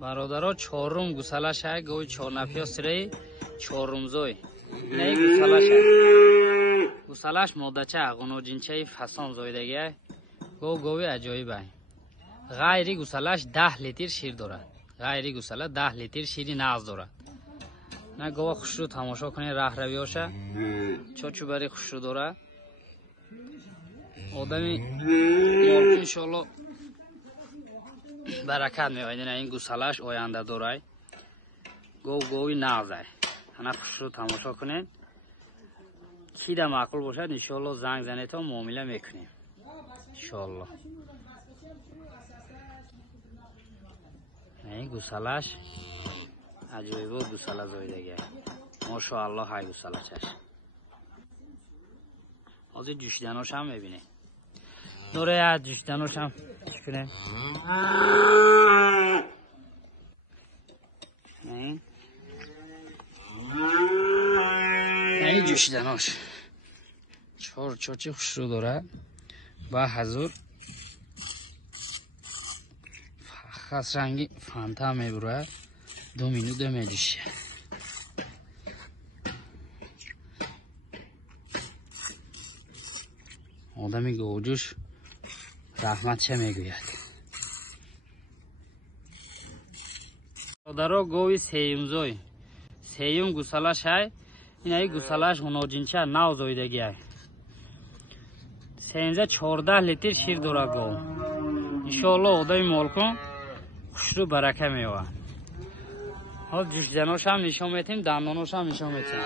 برادرها چهارم گوساله شه گوی چهارنفیا سری چهارم زوی نه گوساله شه گوسالهش مادچه غنوجینچه فسان زویدگی گوی عجایبه غیری گوسالهش 10 لیتر شیر دارد غیری گوساله 10 لیتر شیری نغز دارد نه گوه خوش رو تماشا کنی راه رویاشه چوچو بری خوش رو داره آدمی مالک انشالله برکت می‌آید. این گوسالهش آینده داره گوی نغزه انا خوش رو تماشا کنین کی ده معقول باشد انشالله زنگ زنه تا معامله میکنیم انشالله. این گوسالهش عجیب بود گوساله زایدگی ماشاءالله های گوساله چش از جوشیدناش هم میبینی دوره از جوشیدناش هم چکنه این جوشیدناش چهار چی خوش رو داره با حضور خاص رنگی فانتا میبره 2 مینوت میجوشه آدمی گوجوش رحمتش میگوید. برادرها گوی سیوم سیوم گوسالهش های این ای گوسالهش غنوجینچه نو زایدگی های سینزه 14 لیتر شیر داره گو انشالله آدمی مالکون خوش رو برکه میوه. حال جوشیدناش هم نشان میتیم دنداناش هم نشان میتیم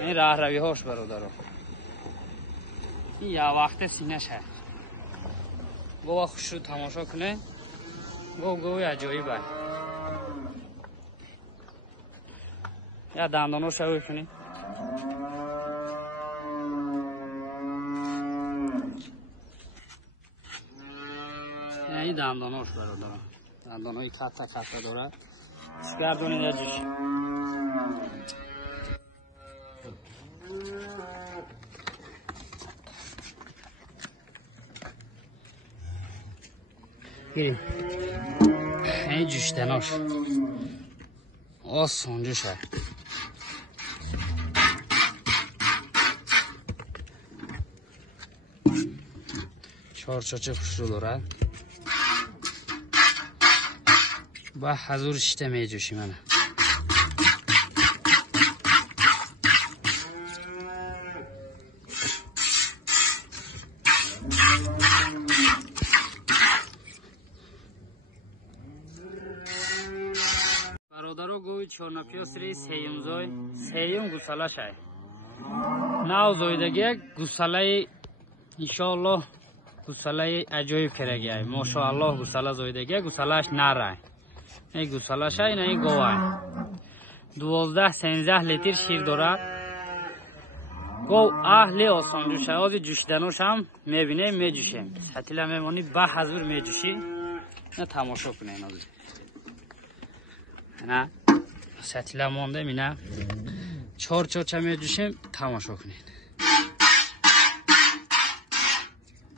این راه روی هاش برادرها این یه وقت سینه شه گوه خوش رو تماشا کنه گوی عجایبه یا دنداناش رو کنی این دنداناش برادرها دندانای کتا داره گردونید ازش گیریم این جوشیدناش آسان جوشه چهار چاچه خوش رو داره با حضور شته می جوشی منه برادرها گوی چهارنفیا سری سیوم گوساله شه نو زایدگی گوساله انشالله گوساله عجایب کرگی ماشاءالله گوساله زایدگی گوسالهش نره این گوساله شه این گوه 12-13 لیتر شیر داره گو اهل آسان جوشه آز جوشیدناش هم میبینه میجوشه حتیله میمانی به حضور میجوشی نه تماشا کنه این آزی نه حتیله مانده مینه چهار چه میجوشیم تماشا کنید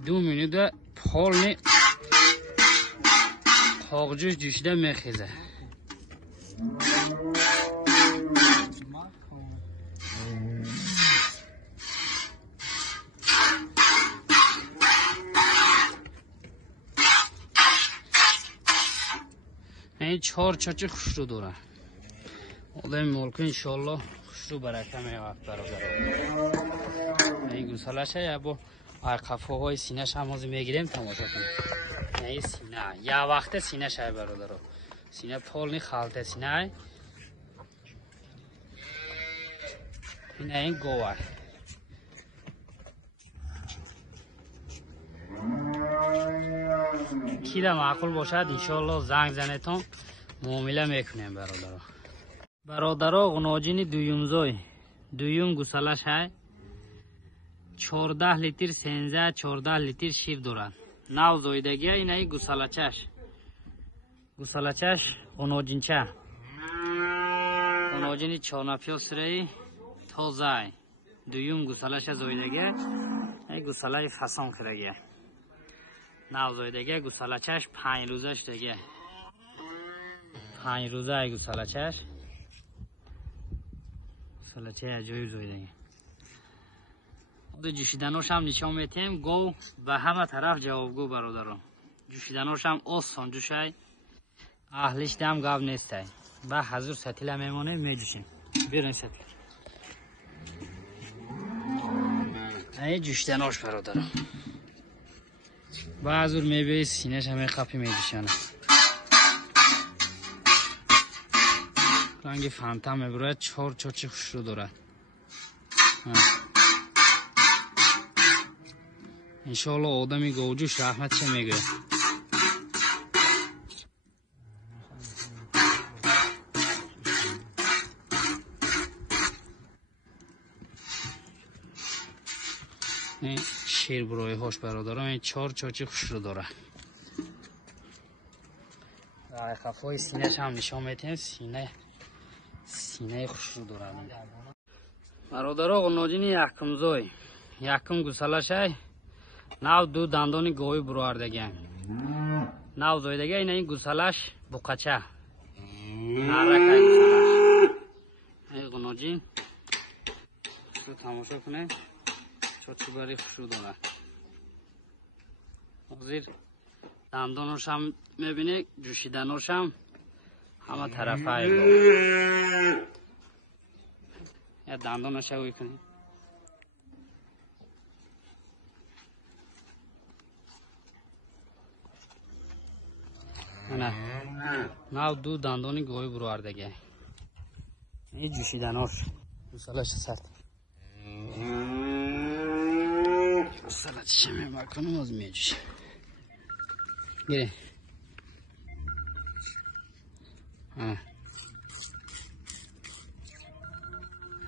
2 مینوت پال نی قاقجوش جوشیده میخیزه این 4 چاچه خوش رو داره آدم مالک انشالله خوش رو برکه میوه برادرها این گوساله شه یا با قفا های سینه ش هم میگیریم تماشا کنیم این سینه یا وقت سینه شه برادرها سینه پال نی خالته سینه این گوه کی ده معقول باشد انشالله زنگ زنتون معامله میکنیم برادرها غناجین دویم گوساله شه 14 لیتر سینزه 14 لیتر شیر دارد نو زایدگی این گوساله چش غناجینچه غناجین چهارنفیا سری تازه دویم گوساله شه زایدگی این گوساله فسان کرگی نو زایدگی گوساله چش 5 روزش دیگه 5 روزه ای گوسالچش. گوسالچه عجایب زویده. جوشیدناش هم نشان میتیم گو و همه طرف جوابگو برادران. جوشیدناش هم آسان جوشای اهلش دم گاو نیسته و حضور ستیله میمونه میجوشیم. بیرون ستیل ای جوشیدناش برادران و حضور میبید سینهش همه خفی میجوشنه. رنگ فانتا میبرد چهار چوچی خوش رو دارد. انشالله آدمی گوجوش رحمت چه میگه. این شیر برای هاش برادرم این 4 چوچی خوش رو داره. رای خفای سینهش هم نشان میتیم سینه خوش رو داره. برادرها غناجین یکم گوسالش ناو دو دندانی گوی برواردگی ناو زایدگی این گوسالش بقچه نرکه گوسالش ای غناجین تو تماشا کنه چوچی باری خوشو داره. حاضر دندانش هم میبینه جوشیدناش هم همه طرف های یا دندانش هایی کنی نه دو دندانی گوی برواردگی این جوشیدناش گوسالش سرد گوساله چه میکنم از میجوشه گیره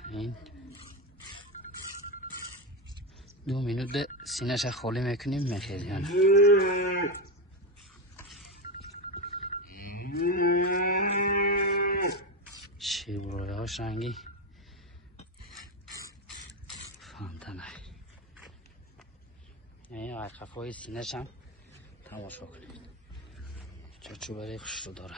این 2 مینوت سینه‌ش خالی میکنیم میخیزیم. شیر برای هاش رنگی فهمتنه این عقفای سینه‌ش هم تماشا کنید چوچو برای خوش رو داره.